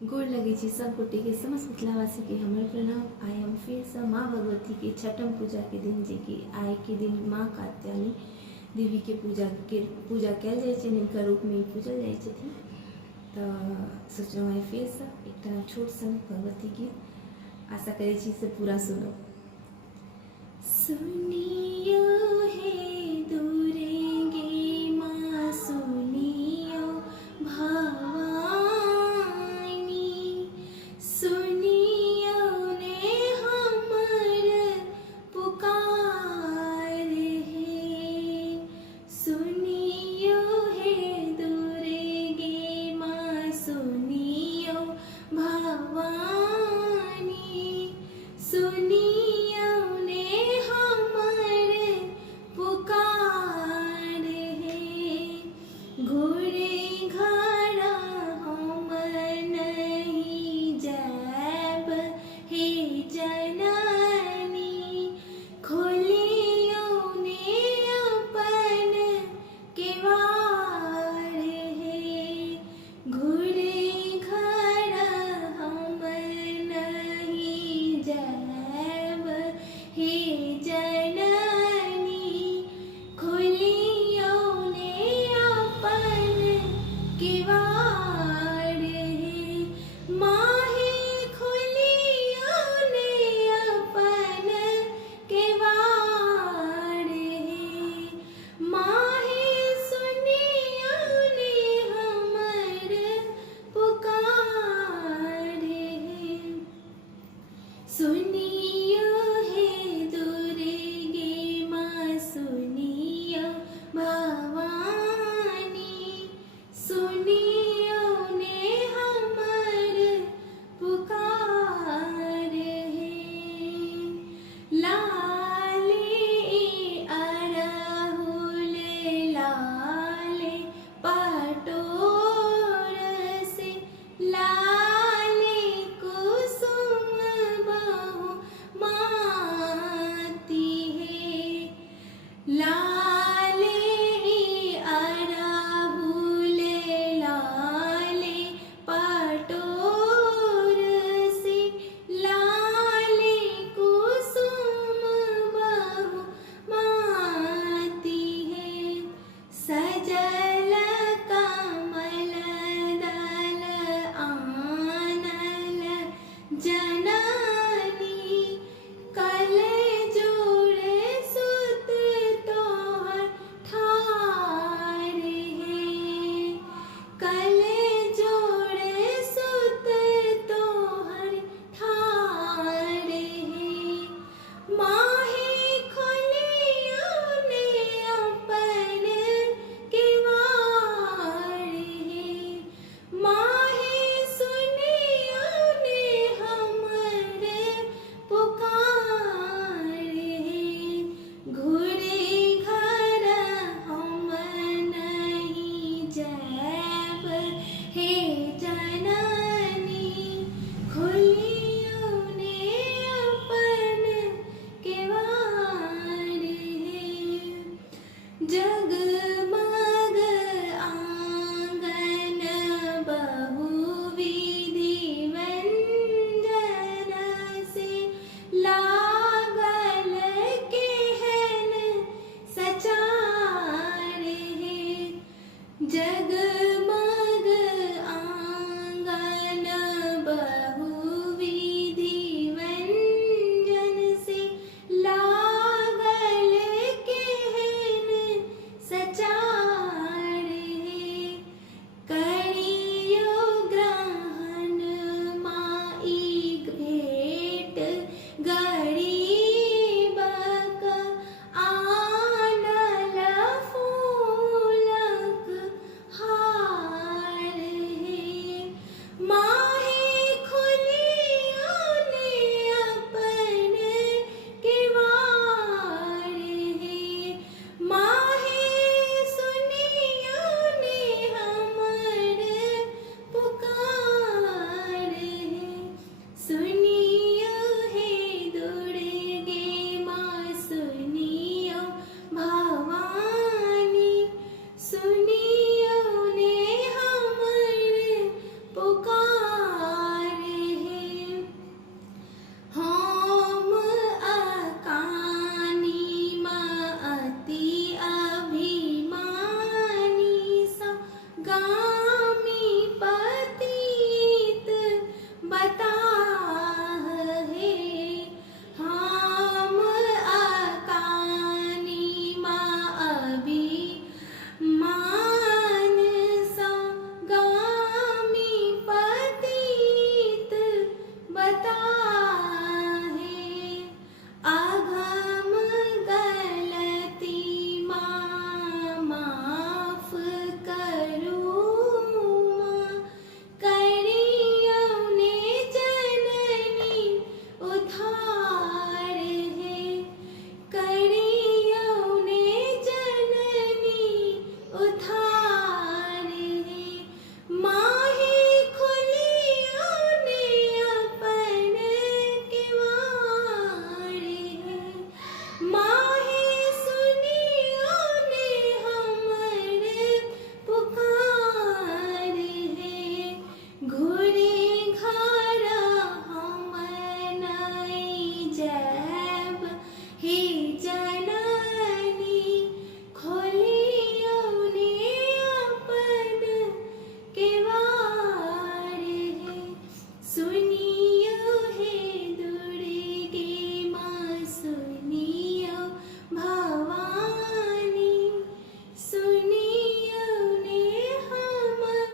गोड़ लगे छी सब गोटे के समस्त मिथिलावासी के हमर प्रणाम। आइ हम फिर से माँ भगवती के छठम पूजा के दिन जे कि आइ के दिन माँ कात्यायनी देवी के पूजा कल जाए जिनका रूप में पूजल जाए छथिन। तो सोचलहुँ आइ फिर से एक छोट सन भगवती गीत आशा करे छी से पूरा सुनो। सुनियो हे दुर्गे माँ सुनियो भवानी, सुनियो ने हमर पुकार हे, सुनियो हे दुर्गे माँ सुनियो भवानी।